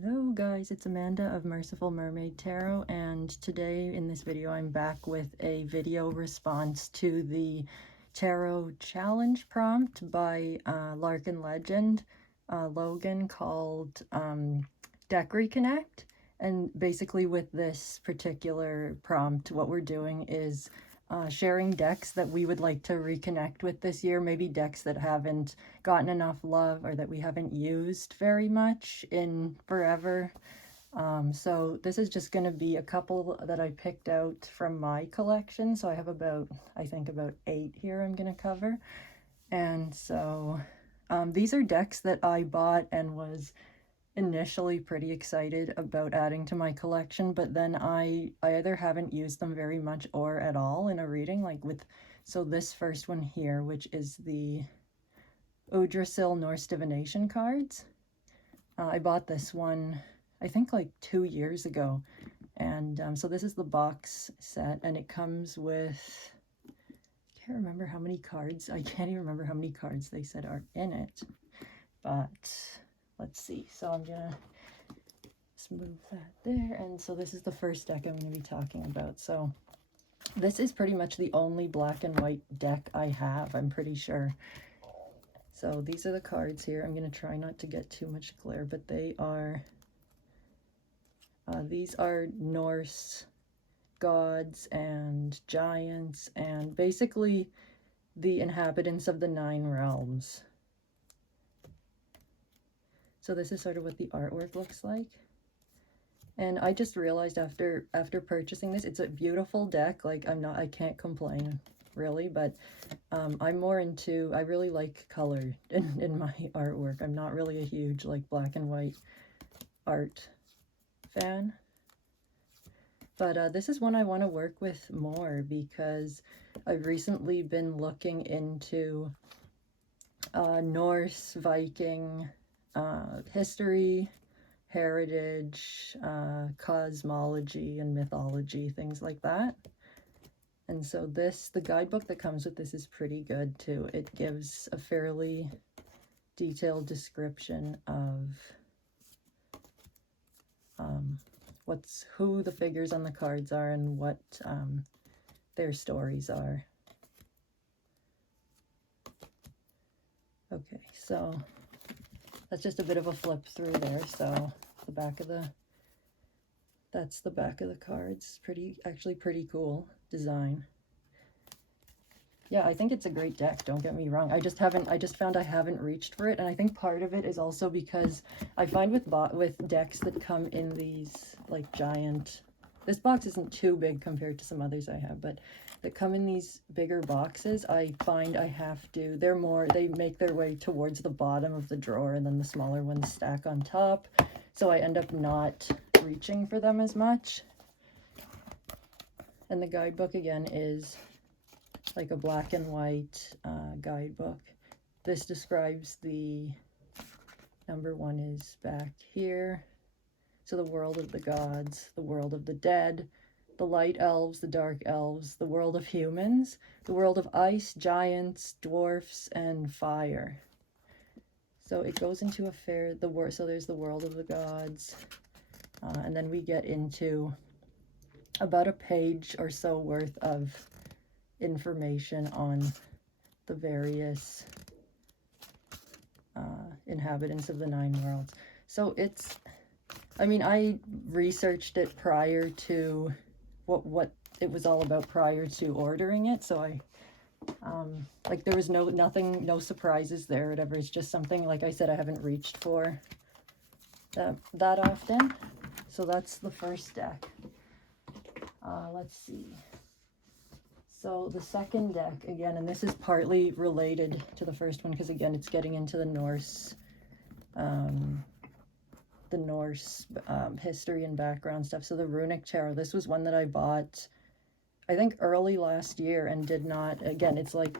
Hello guys, it's Amanda of Merciful Mermaid Tarot, and today in this video I'm back with a video response to the tarot challenge prompt by Larkin Legend Logan called Deck Reconnect. And basically with this particular prompt, what we're doing is sharing decks that we would like to reconnect with this year, maybe decks that haven't gotten enough love or that we haven't used very much in forever. So this is just going to be a couple that I picked out from my collection. So I have I think about 8 here I'm going to cover. And so these are decks that I bought and was initially pretty excited about adding to my collection, but then I either haven't used them very much or at all in a reading, so this first one here, which is the Yggdrasil Norse Divination cards. I bought this one I think like 2 years ago, and so this is the box set, and it comes with, I can't remember how many cards, I can't even remember how many cards they said are in it, but let's see. So I'm gonna just move that there. And so this is the first deck I'm going to be talking about. So this is pretty much the only black and white deck I have, I'm pretty sure. So these are the cards here. I'm going to try not to get too much glare, but they are, these are Norse gods and giants and basically the inhabitants of the 9 realms. So this is sort of what the artwork looks like. And I just realized after purchasing this, it's a beautiful deck. Like I can't complain really, but I'm more into, I really like color in my artwork. I'm not really a huge like black and white art fan. But this is one I want to work with more because I've recently been looking into Norse, Viking, history, heritage, cosmology and mythology, things like that. And so the guidebook that comes with this is pretty good too. It gives a fairly detailed description of who the figures on the cards are and what their stories are. Okay, so that's just a bit of a flip through there. So that's the back of the cards. Actually pretty cool design. Yeah, I think it's a great deck, don't get me wrong. I just found I haven't reached for it, and I think part of it is also because I find with decks that come in these like giant, this box isn't too big compared to some others I have, but that come in these bigger boxes, I find I have to, they make their way towards the bottom of the drawer, and then the smaller ones stack on top, so I end up not reaching for them as much. And the guidebook again is like a black and white guidebook. This describes number 1 is back here. So the world of the gods, the world of the dead, the light elves, the dark elves, the world of humans, the world of ice, giants, dwarfs, and fire. So it goes into so there's the world of the gods, and then we get into about a page or so worth of information on the various inhabitants of the 9 worlds. So I researched it prior to what it was all about prior to ordering it, so there was no surprises there or whatever. It's just something, like I said, I haven't reached for that often. So that's the first deck. Let's see. So the second deck, again, and this is partly related to the first one because, again, it's getting into the Norse history and background stuff. So the Runic Tarot, this was one that I bought, I think, early last year and did not, again, it's like,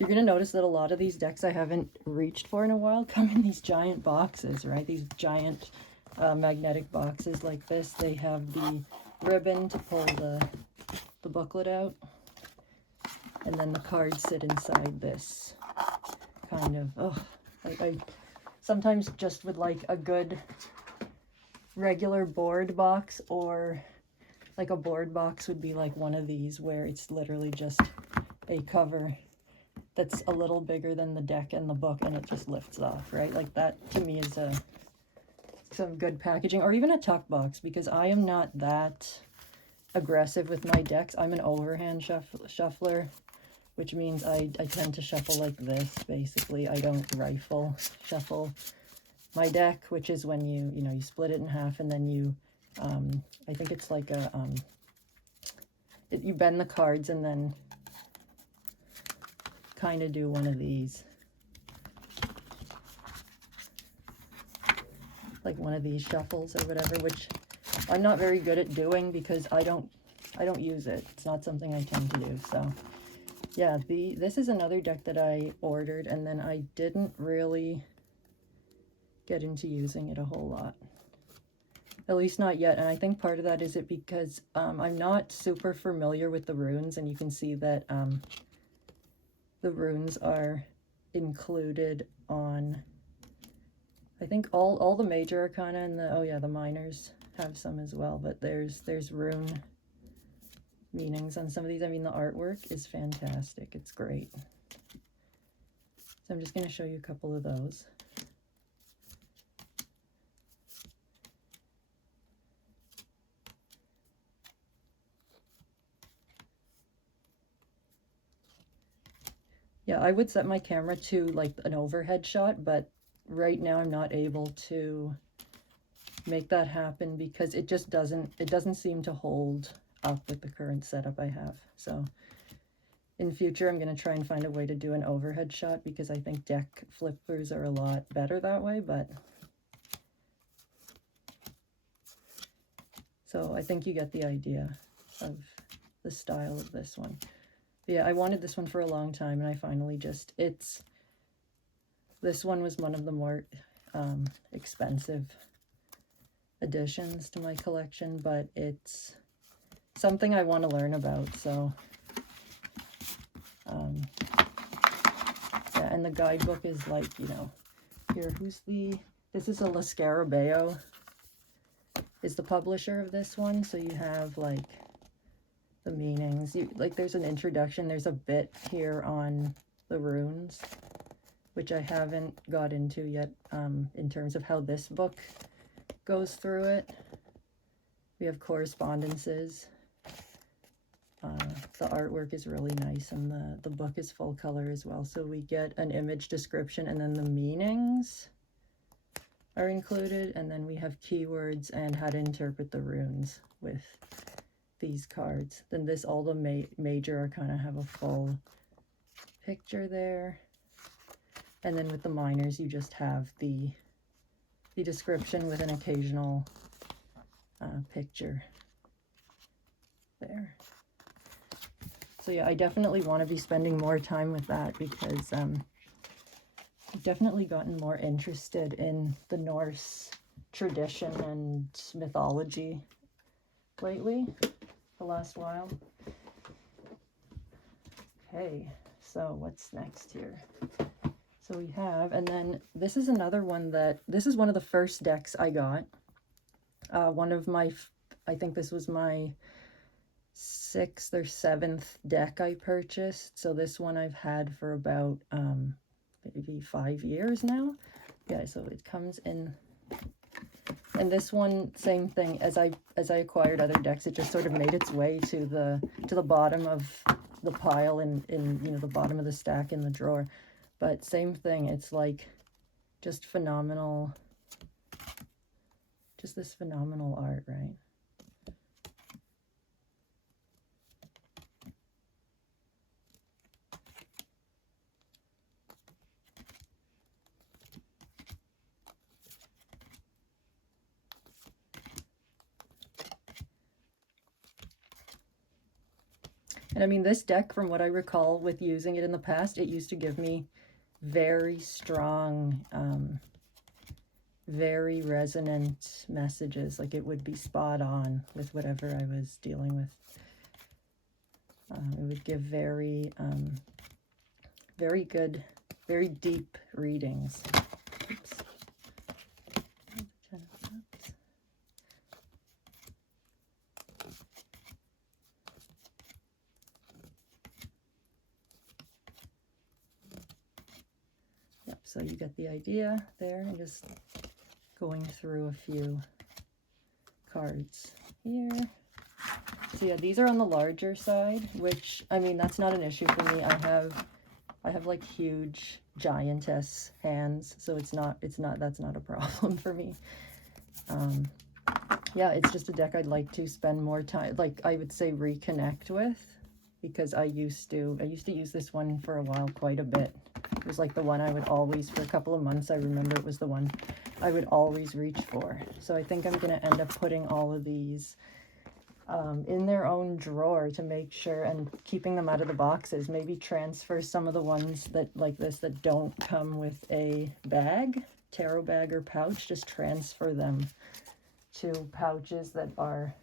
you're going to notice that a lot of these decks I haven't reached for in a while come in these giant boxes, right? These giant magnetic boxes like this. They have the ribbon to pull the booklet out. And then the cards sit inside this kind of, I sometimes just would like a good regular board box, or like a board box would be like one of these where it's literally just a cover that's a little bigger than the deck and the book, and it just lifts off, right? Like that to me is some good packaging, or even a tuck box, because I am not that aggressive with my decks. I'm an overhand shuffler, which means I tend to shuffle like this, basically. I don't rifle shuffle my deck, which is when you split it in half, and then you, I think it's like a, you bend the cards and then kind of do one of these. Like one of these shuffles or whatever, which I'm not very good at doing because I don't use it. It's not something I tend to do. So yeah, this is another deck that I ordered, and then I didn't really get into using it a whole lot. At least not yet. And I think part of that is because I'm not super familiar with the runes, and you can see that the runes are included on, I think, all the major arcana, and the minors have some as well, but there's rune meanings on some of these. I mean, the artwork is fantastic. It's great. So I'm just going to show you a couple of those. Yeah, I would set my camera to like an overhead shot, but right now I'm not able to make that happen because it just doesn't seem to hold up with the current setup I have. So in future, I'm going to try and find a way to do an overhead shot, because I think deck flippers are a lot better that way, but so I think you get the idea of the style of this one. But yeah, I wanted this one for a long time, and I finally just, this one was one of the more expensive additions to my collection, but it's something I want to learn about, so yeah, and the guidebook is like, here, this is a La Scarabeo is the publisher of this one, so you have like the meanings, there's an introduction, there's a bit here on the runes, which I haven't got into yet, in terms of how this book goes through it. We have correspondences. The artwork is really nice, and the book is full color as well. So we get an image description, and then the meanings are included, and then we have keywords and how to interpret the runes with these cards. Then all the major arcana have a full picture there, and then with the minors you just have the description with an occasional picture there. So yeah, I definitely want to be spending more time with that, because I've definitely gotten more interested in the Norse tradition and mythology lately, the last while. Okay, so what's next here? So we have, and then this is another one this is one of the first decks I got. One of my, I think this was my 6th or 7th deck I purchased. So this one I've had for about maybe 5 years now. Yeah, so it comes in, and this one, same thing, as I acquired other decks, it just sort of made its way to the bottom of the pile in the bottom of the stack in the drawer. But same thing, it's like just phenomenal, just this phenomenal art, right? And I mean, this deck, from what I recall with using it in the past, it used to give me very strong, very resonant messages. Like it would be spot on with whatever I was dealing with. It would give very, very good, very deep readings. Oops. So you get the idea there. I'm just going through a few cards here. So yeah, these are on the larger side, which, I mean, that's not an issue for me. I have like huge giantess hands, so that's not a problem for me. Yeah, it's just a deck I'd like to spend more time, like I would say reconnect with, because I used to use this one for a while quite a bit. It was like the one I would always, for a couple of months, I remember it was the one I would always reach for. So I think I'm going to end up putting all of these in their own drawer to make sure, and keeping them out of the boxes. Maybe transfer some of the ones that like this that don't come with a bag, tarot bag or pouch, just transfer them to pouches that are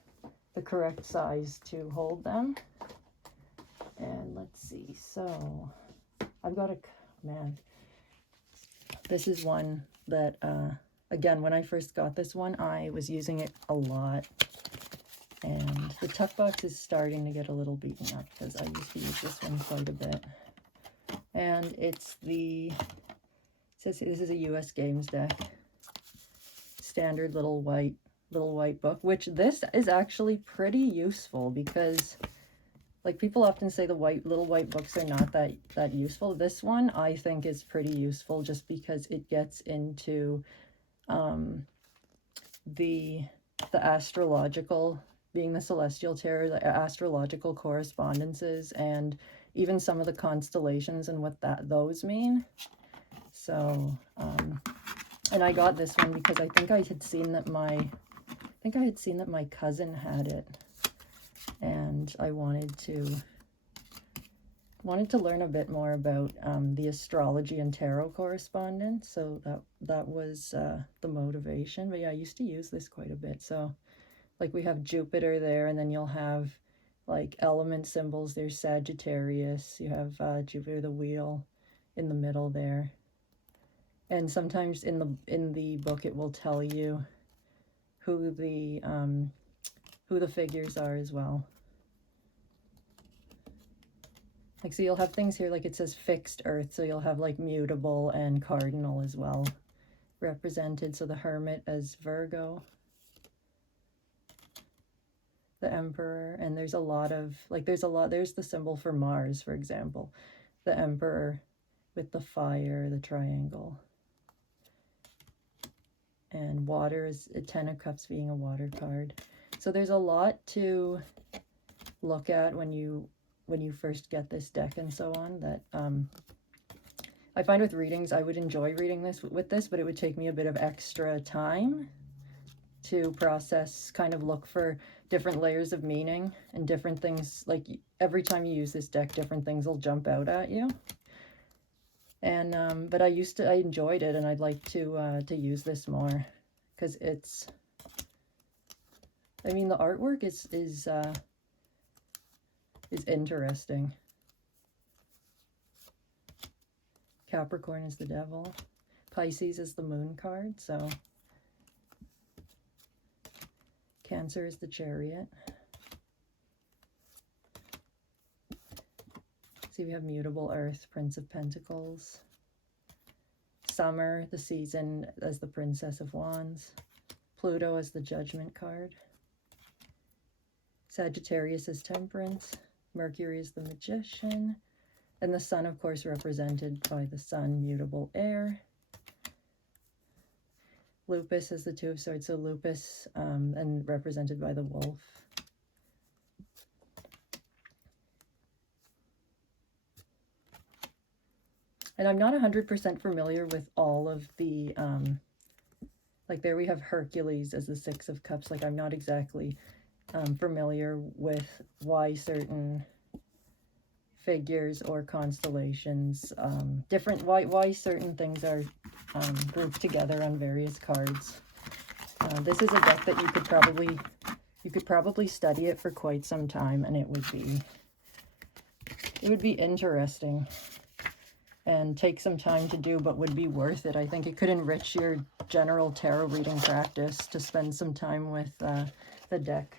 the correct size to hold them. And let's see, so I've got a, man, this is one that, again, when I first got this one, I was using it a lot. And the tuck box is starting to get a little beaten up because I used to use this one quite a bit. And it's the, it says this is a US Games deck. Standard little white book, which this is actually pretty useful because, like, people often say the little white books are not that useful. This one I think is pretty useful just because it gets into the astrological, being the celestial tarot, the astrological correspondences, and even some of the constellations and what those mean. So, and I got this one because I think I had seen that my cousin had it, and I wanted to learn a bit more about the astrology and tarot correspondence. So that was the motivation. But yeah, I used to use this quite a bit. So, like, we have Jupiter there, and then you'll have like element symbols. There's Sagittarius, you have Jupiter, the wheel in the middle there. And sometimes in the book it will tell you who the figures are as well. Like, so you'll have things here, like it says fixed earth, so you'll have like mutable and cardinal as well represented. So the Hermit as Virgo, the Emperor, and there's a lot of, like, there's the symbol for Mars, for example, the Emperor with the fire, the triangle, and water is a 10 of Cups being a water card. So there's a lot to look at when you first get this deck and so on, that I find with readings, I would enjoy reading this, but it would take me a bit of extra time to process, kind of look for different layers of meaning and different things. Like, every time you use this deck, different things will jump out at you. And but I enjoyed it, and I'd like to use this more, because it's, I mean, the artwork is interesting. Capricorn is the Devil. Pisces is the Moon card, so Cancer is the Chariot. See, we have Mutable Earth, Prince of Pentacles. Summer, the season, as the Princess of Wands. Pluto as the Judgment card. Sagittarius is Temperance. Mercury is the Magician. And the Sun, of course, represented by the Sun, mutable air. Lupus is the Two of Swords, so Lupus, and represented by the wolf. And I'm not 100% familiar with all of the, like, there we have Hercules as the Six of Cups. Like, I'm not exactly familiar with why certain figures or constellations, why certain things are grouped together on various cards. This is a deck that you could probably study it for quite some time, and it would be interesting and take some time to do, but would be worth it. I think it could enrich your general tarot reading practice to spend some time with the deck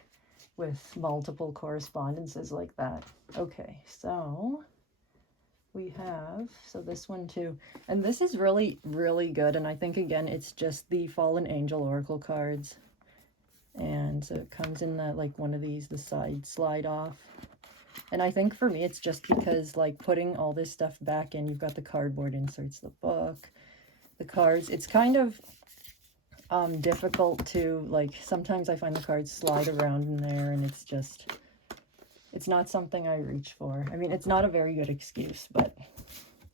with multiple correspondences like that. Okay, so we have, so this one too, and this is really, really good, and I think, again, it's just the Fallen Angel Oracle cards, and so it comes in that, like, one of these, the side slide off, and I think for me, it's just because, like, putting all this stuff back in, you've got the cardboard inserts, the book, the cards, it's kind of difficult to, like, sometimes I find the cards slide around in there, and it's just, it's not something I reach for. I mean, it's not a very good excuse, but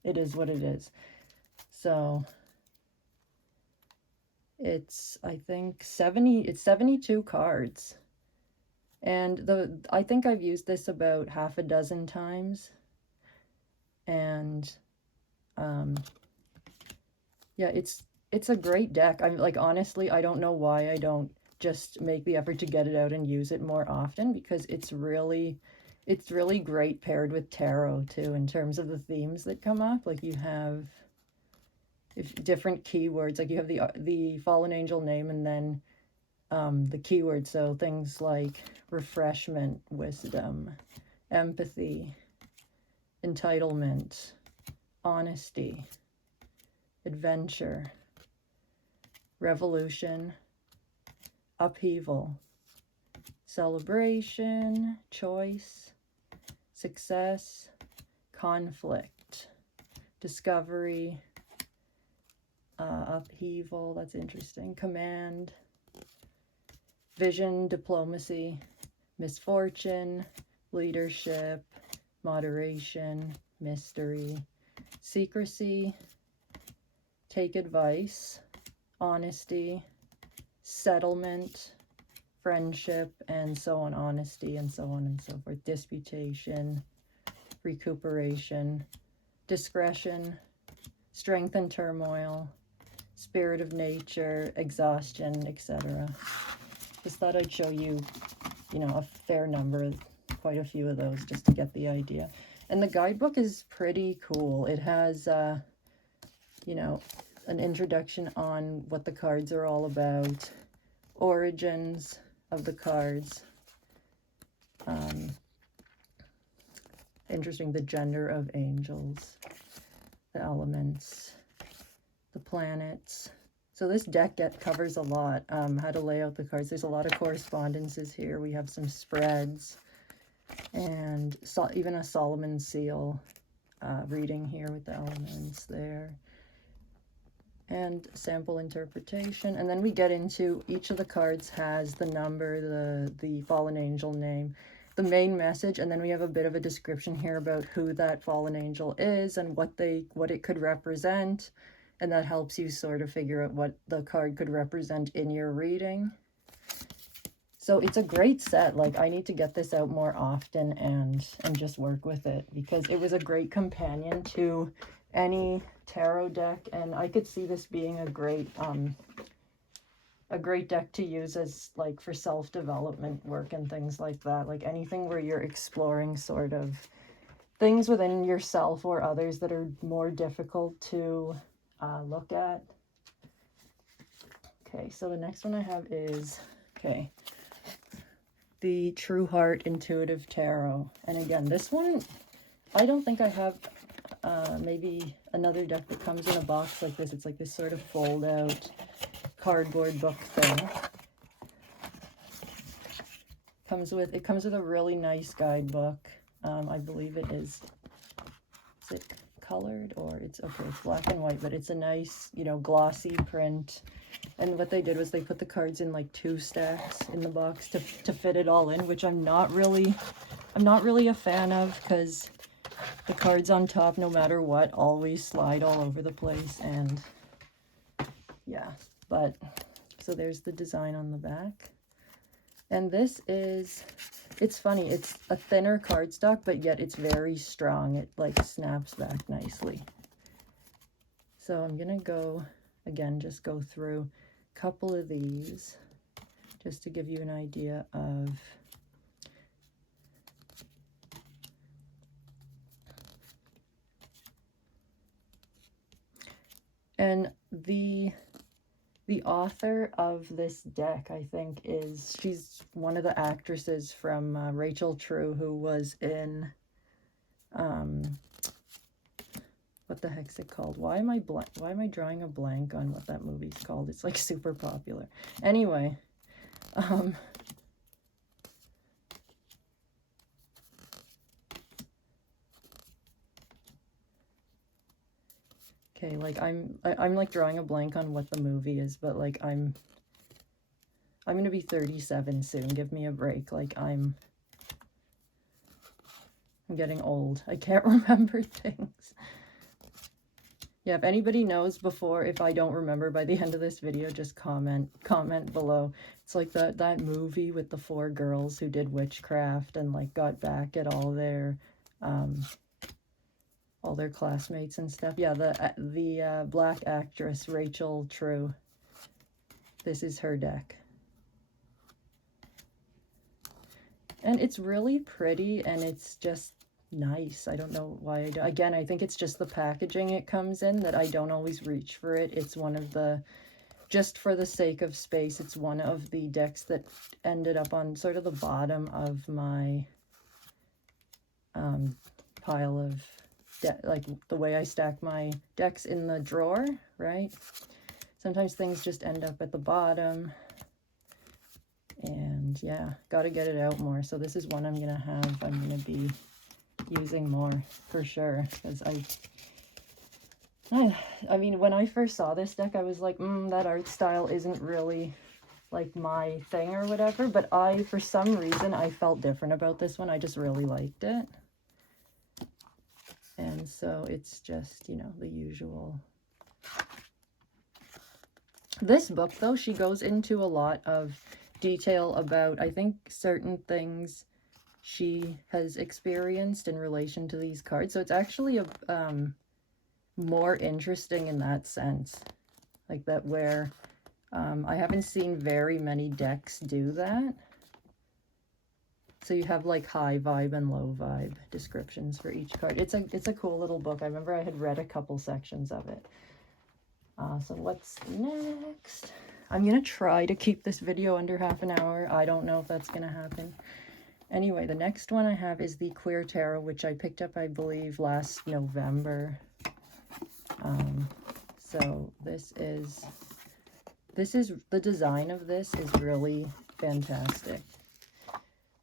it is what it is. So it's, I think, 72 cards. And I think I've used this about half a dozen times. And yeah, it's a great deck. I'm like, honestly, I don't know why I don't just make the effort to get it out and use it more often, because it's really great paired with tarot too, in terms of the themes that come up. Like, you have different keywords, like you have the fallen angel name, and then the keywords, so things like refreshment, wisdom, empathy, entitlement, honesty, adventure, revolution, upheaval, celebration, choice, success, conflict, discovery, upheaval, that's interesting, command, vision, diplomacy, misfortune, leadership, moderation, mystery, secrecy, take advice, honesty, settlement, friendship, and so on, honesty, and so on and so forth, disputation, recuperation, discretion, strength and turmoil, spirit of nature, exhaustion, etc. Just thought I'd show you, you know, a fair number, quite a few of those, just to get the idea. And the guidebook is pretty cool. It has, you know, an introduction on what the cards are all about, origins of the cards, interesting, the gender of angels, the elements, the planets. So this deck covers a lot, how to lay out the cards. There's a lot of correspondences here. We have some spreads, and even a Solomon seal reading here with the elements there, and sample interpretation. And then we get into, each of the cards has the number, the fallen angel name, the main message, and then we have a bit of a description here about who that fallen angel is and what it could represent, and that helps you sort of figure out what the card could represent in your reading. So it's a great set. Like, I need to get this out more often and just work with it, because it was a great companion to any tarot deck, and I could see this being a great deck to use as, like, for self-development work and things like that. Like, anything where you're exploring sort of things within yourself or others that are more difficult to look at. Okay, so the next one I have is, okay, the True Heart Intuitive Tarot. And again, this one, I don't think I have maybe another deck that comes in a box like this. It's like this sort of fold out cardboard book thing. It comes with a really nice guidebook. I believe it is it colored, or it's black and white, but it's a nice, you know, glossy print. And what they did was they put the cards in like 2 stacks in the box to fit it all in, which I'm not really a fan of, because the cards on top, no matter what, always slide all over the place. And yeah, but so there's the design on the back. And this is, it's funny, it's a thinner cardstock, but yet it's very strong. It like snaps back nicely. So I'm gonna go, again, just go through a couple of these just to give you an idea of and the author of this deck, I think, she's one of the actresses from Rachel True, who was in what the heck's it called? Why am I drawing a blank on what that movie's called? It's like super popular. Anyway, okay, like I'm like drawing a blank on what the movie is, but like I'm gonna be 37 soon. Give me a break. Like I'm getting old. I can't remember things. Yeah, if anybody knows before, if I don't remember by the end of this video, just comment below. It's like that movie with the 4 girls who did witchcraft and like got back at all their classmates and stuff. Yeah, the black actress Rachel True. This is her deck. And it's really pretty, and it's just nice. I don't know why again, I think it's just the packaging it comes in that I don't always reach for it. It's one of the, just for the sake of space, it's one of the decks that ended up on sort of the bottom of my pile of like the way I stack my decks in the drawer, right? Sometimes things just end up at the bottom, and yeah, gotta get it out more. So this is one I'm gonna be using more for sure, because I mean, when I first saw this deck, I was like, that art style isn't really like my thing or whatever, but for some reason, I felt different about this one. I just really liked it. And so it's just, you know, the usual. This book, though, she goes into a lot of detail about, I think, certain things she has experienced in relation to these cards. So it's actually more interesting in that sense. Like that, where I haven't seen very many decks do that. So you have like high vibe and low vibe descriptions for each card. It's a cool little book. I remember I had read a couple sections of it. So what's next? I'm gonna try to keep this video under half an hour. I don't know if that's gonna happen. Anyway, the next one I have is the Queer Tarot, which I picked up, I believe, last November. So this is the design of this is really fantastic.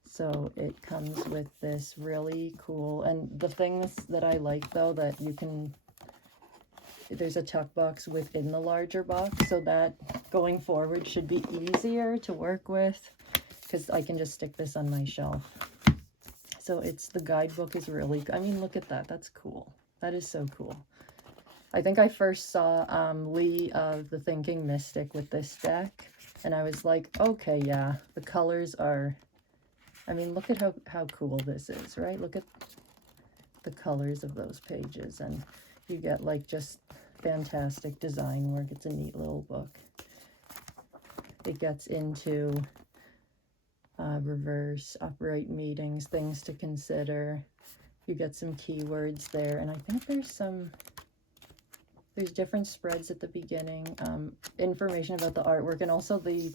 So it comes with this really cool, and the thing that I like, though, that you can, there's a tuck box within the larger box, so that going forward should be easier to work with, because I can just stick this on my shelf. So it's, the guidebook is really, I mean, look at that. That's cool. That is so cool. I think I first saw Lee of the Thinking Mystic with this deck, and I was like, okay, yeah, the colors are, I mean, look at how cool this is, right? Look at the colors of those pages, and you get like just fantastic design work. It's a neat little book. It gets into reverse, upright meetings, things to consider. You get some keywords there, and I think there's different spreads at the beginning, information about the artwork, and also the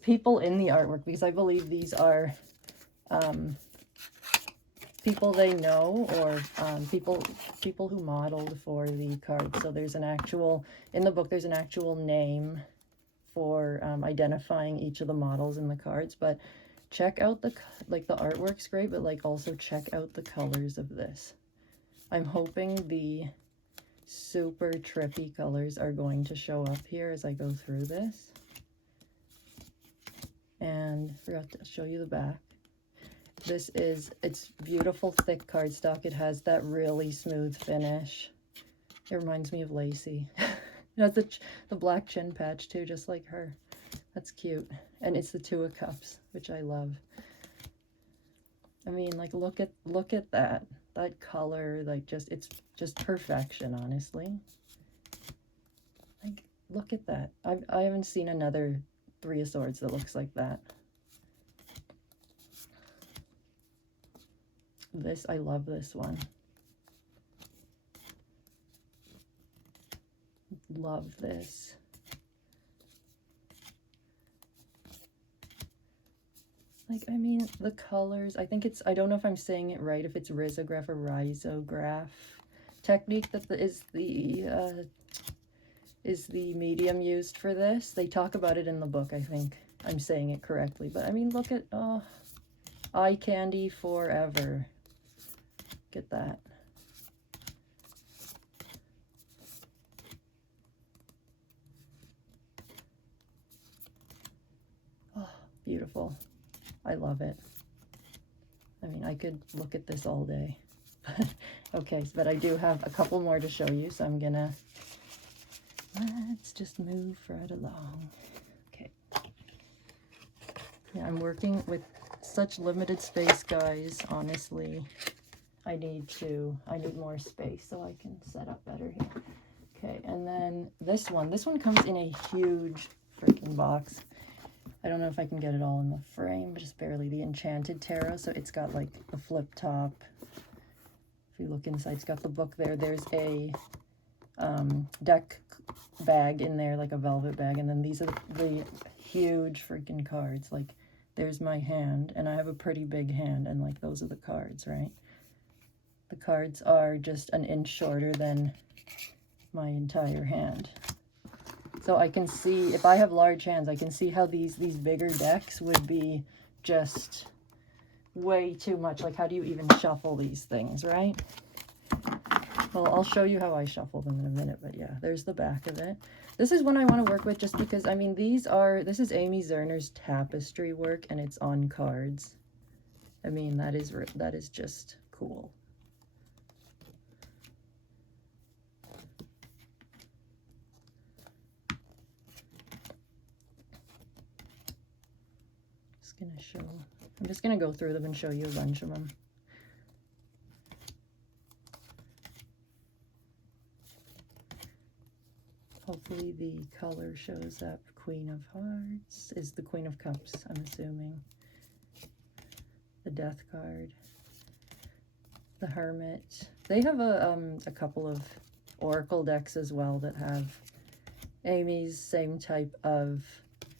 people in the artwork, because I believe these are people they know, or people who modeled for the cards. So there's an actual, in the book, there's an actual name for identifying each of the models in the cards. But check out the artwork's great, but like also check out the colors of this. I'm hoping the super trippy colors are going to show up here as I go through this. And forgot to show you the back. This is, it's beautiful thick cardstock. It has that really smooth finish. It reminds me of Lacey. It has the black chin patch too, just like her. That's cute. And it's the Two of Cups, which I love. I mean, like, look at that. That color, like, just, it's just perfection, honestly. Like, look at that. I haven't seen another Three of Swords that looks like that. This, I love this one. Love this. Like, I mean, the colors, I think it's, I don't know if I'm saying it right, if it's risograph or risograph technique that is the medium used for this. They talk about it in the book, I think I'm saying it correctly. But I mean, look at, oh, eye candy forever. Get that. Oh, beautiful. I love it. I mean, I could look at this all day. Okay, but I do have a couple more to show you, so I'm gonna, let's just move right along. Okay. Yeah, I'm working with such limited space, guys. Honestly, I need more space so I can set up better here. Okay, and then this one comes in a huge freaking box. I don't know if I can get it all in the frame, but just barely. The Enchanted Tarot. So it's got like the flip top. If you look inside, it's got the book there. There's a deck bag in there, like a velvet bag. And then these are the huge freaking cards. Like, there's my hand, and I have a pretty big hand, and like those are the cards, right? The cards are just an inch shorter than my entire hand. So I can see, if I have large hands, I can see how these bigger decks would be just way too much. Like, how do you even shuffle these things, right? Well, I'll show you how I shuffle them in a minute, but yeah, there's the back of it. This is one I want to work with just because, I mean, this is Amy Zerner's tapestry work, and it's on cards. I mean, that is just cool. I'm just gonna go through them and show you a bunch of them. Hopefully the color shows up. Queen of Hearts is the Queen of Cups, I'm assuming. The Death card. The Hermit. They have a couple of Oracle decks as well that have Amy's same type of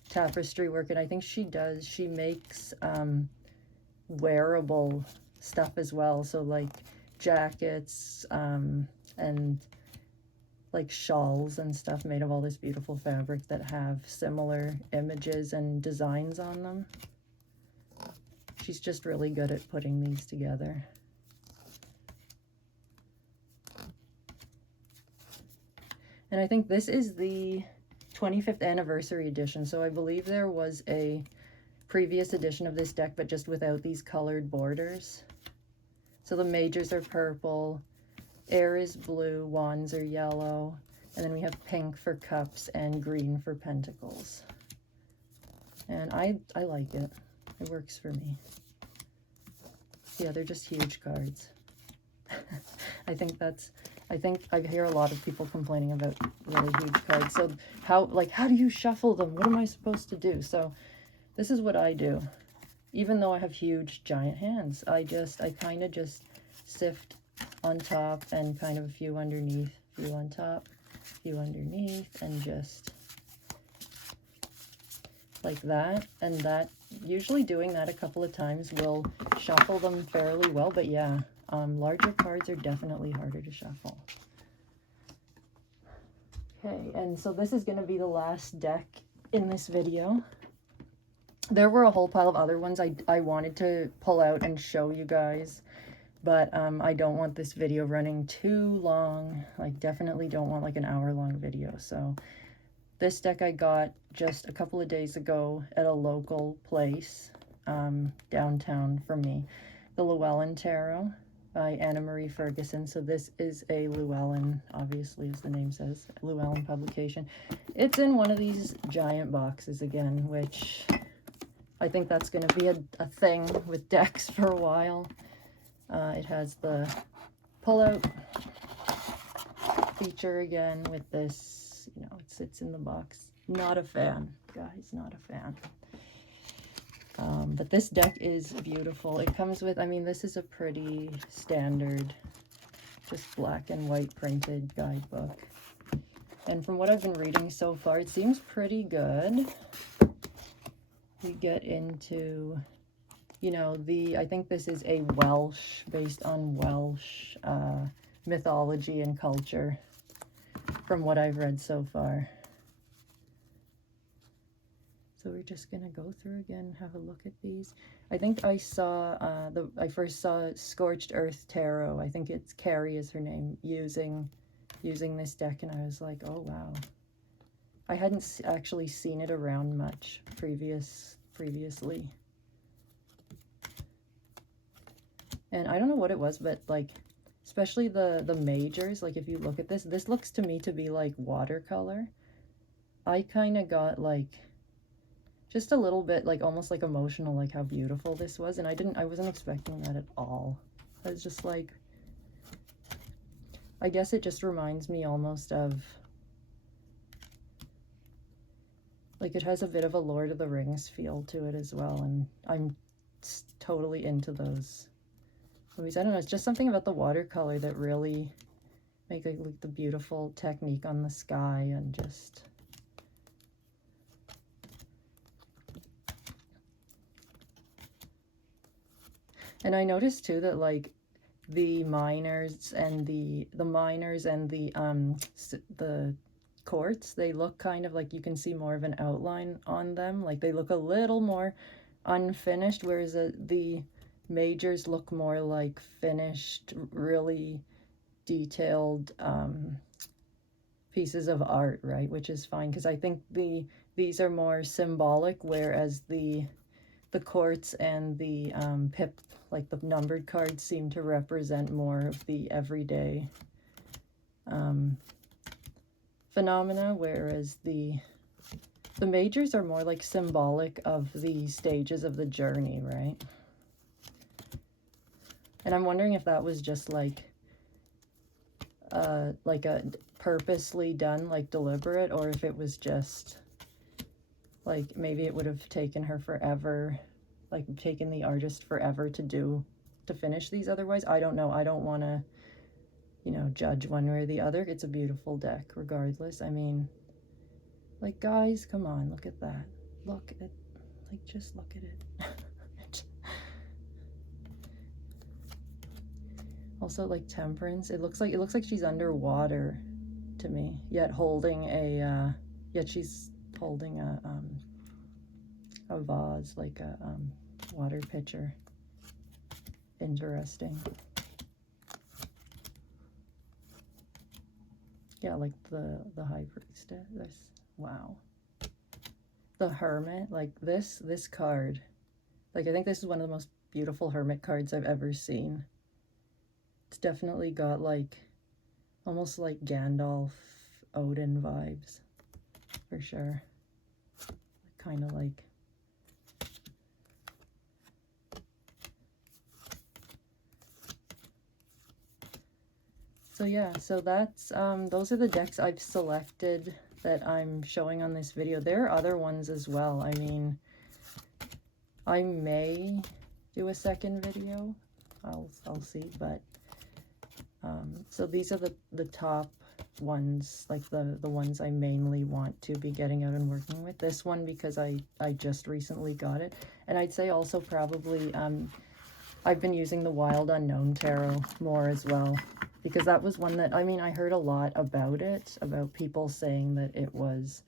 tapestry work, and I think she makes wearable stuff as well, so like jackets and like shawls and stuff made of all this beautiful fabric that have similar images and designs on them. She's just really good at putting these together. And I think this is the 25th anniversary edition, so I believe there was a previous edition of this deck, but just without these colored borders. So the majors are purple, air is blue, wands are yellow, and then we have pink for cups and green for pentacles. And I like it. It works for me. Yeah, they're just huge cards. I think I hear a lot of people complaining about really huge cards. So how do you shuffle them? What am I supposed to do? So this is what I do. Even though I have huge giant hands, I kind of just sift on top and kind of a few underneath, few on top, few underneath, and just like that. And that, usually doing that a couple of times will shuffle them fairly well. But yeah, larger cards are definitely harder to shuffle. Okay, and so this is going to be the last deck in this video. There were a whole pile of other ones I wanted to pull out and show you guys, but I don't want this video running too long. Like, definitely don't want like an hour-long video. So this deck I got just a couple of days ago at a local place downtown from me. The Llewellyn Tarot by Anna Marie Ferguson. So this is a Llewellyn, obviously, as the name says, Llewellyn publication. It's in one of these giant boxes again, which I think that's going to be a thing with decks for a while. It has the pull-out feature again with this, you know, it sits in the box. Not a fan, guys, not a fan. But this deck is beautiful. It comes with, I mean, this is a pretty standard, just black and white printed guidebook. And from what I've been reading so far, it seems pretty good. We get into, you know, I think this is a Welsh, based on Welsh mythology and culture from what I've read so far. So we're just gonna go through again, have a look at these. I think I saw, I first saw Scorched Earth Tarot, I think it's Carrie is her name, using this deck, and I was like, oh wow. I hadn't actually seen it around much previously. And I don't know what it was, but like, especially the majors, like if you look at this looks to me to be like watercolor. I kind of got like just a little bit like almost like emotional, like how beautiful this was, and I wasn't expecting that at all. I was just like, I guess it just reminds me almost of, like, it has a bit of a Lord of the Rings feel to it as well, and I'm totally into those movies. I don't know, it's just something about the watercolor that really make like the beautiful technique on the sky, and just and I noticed too that like the minors and the quartz, they look kind of like you can see more of an outline on them, like they look a little more unfinished, whereas the majors look more like finished, really detailed pieces of art, right? Which is fine, because I think these are more symbolic, whereas the quartz and the pip, like the numbered cards, seem to represent more of the everyday phenomena, whereas the majors are more like symbolic of the stages of the journey, right? And I'm wondering if that was just like a purposely done, like deliberate, or if it was just like maybe it would have taken her forever, like taken the artist forever to finish these otherwise. I don't know. I don't want to, you know, judge one way or the other. It's a beautiful deck regardless. I mean, like, guys, come on, look at that. Look at, like, just look at it. Also, like, Temperance, it looks like she's underwater to me, yet holding a she's holding a vase, like a water pitcher. Interesting. Yeah, like the High Priestess. Wow. The Hermit, like this card, like I think this is one of the most beautiful Hermit cards I've ever seen. It's definitely got like almost like Gandalf, Odin vibes, for sure. Kind of like, so yeah, so that's those are the decks I've selected that I'm showing on this video. There are other ones as well. I mean, I may do a second video. I'll see, but so these are the top ones, like the ones I mainly want to be getting out and working with. This one because I just recently got it, and I'd say also probably I've been using the Wild Unknown Tarot more as well, because that was one that, I mean, I heard a lot about it, about people saying that it was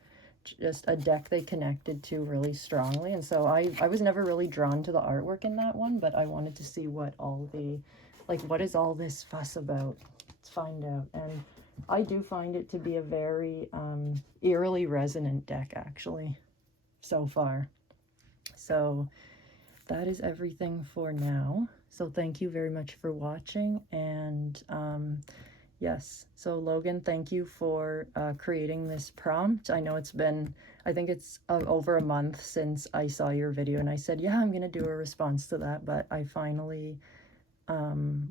just a deck they connected to really strongly, and so I was never really drawn to the artwork in that one, but I wanted to see what all the, like, what is all this fuss about? Let's find out. And I do find it to be a very eerily resonant deck, actually, so far. So that is everything for now. So thank you very much for watching, and yes, so Logan, thank you for creating this prompt. I know it's been, I think it's over a month since I saw your video, and I said, yeah, I'm gonna do a response to that, but I finally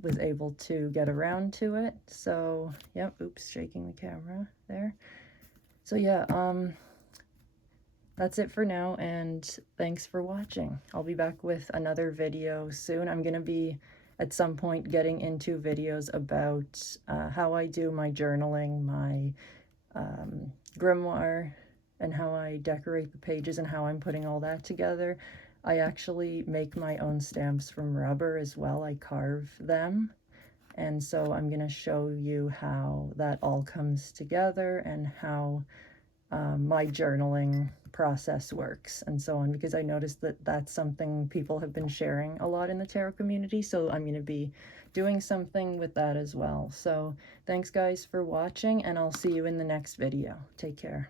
was able to get around to it. So yep, oops, shaking the camera there. So yeah, that's it for now, and thanks for watching. I'll be back with another video soon. I'm gonna be at some point getting into videos about how I do my journaling, my grimoire, and how I decorate the pages and how I'm putting all that together. I actually make my own stamps from rubber as well. I carve them. And so I'm going to show you how that all comes together and how my journaling process works and so on, because I noticed that that's something people have been sharing a lot in the tarot community, so I'm going to be doing something with that as well. So thanks guys for watching, and I'll see you in the next video. Take care.